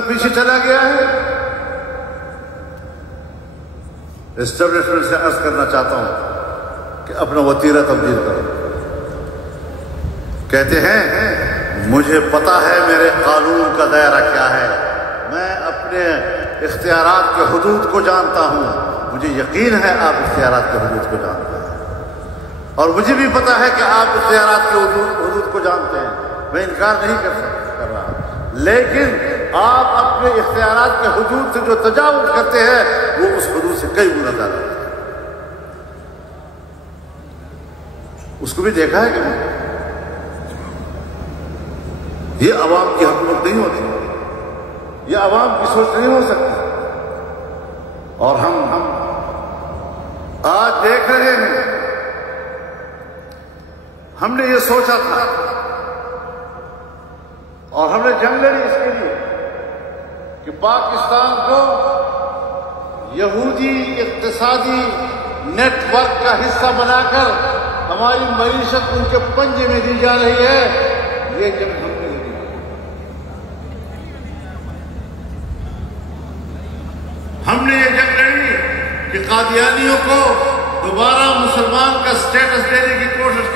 اتنا پیچھے چلا گیا ہے. اسٹیبلشمنٹ سے عرض کرنا چاہتا ہوں کہ اپنا وتیرہ تبدیل کرو. کہتے ہیں مجھے پتا ہے میرے قانون کا دائرہ کیا ہے، میں اپنے اختیارات کے حدود کو جانتا ہوں. مجھے یقین ہے آپ اختیارات کے حدود کو جانتے ہیں، اور مجھے بھی پتا ہے کہ آپ اختیارات کے حدود کو جانتے ہیں. میں انکار نہیں کر رہا، لیکن آپ اپنے اختیارات کے حدود سے جو تجاوز کرتے ہیں وہ اس حدود سے کئی گنا زیادہ ہے. اس کو بھی دیکھا ہے کہ نہیں؟ یہ عوام کی حکومت نہیں ہوتی، یہ عوام کی سوچ نہیں ہو سکتی. اور ہم آج دیکھ رہے ہیں، ہم نے یہ سوچا تھا اور ہم نے جنگ لڑی اس کے لیے کہ پاکستان کو یہودی اقتصادی نیٹ ورک کا حصہ بنا کر ہماری معیشت ان کے پنجے میں دی جا رہی ہے. یہ جنگ ہم نے لڑی. ہم نے یہ جنگ لڑی کہ قادیانیوں کو دوبارہ مسلمان کا سٹیٹس دینے کی کوشش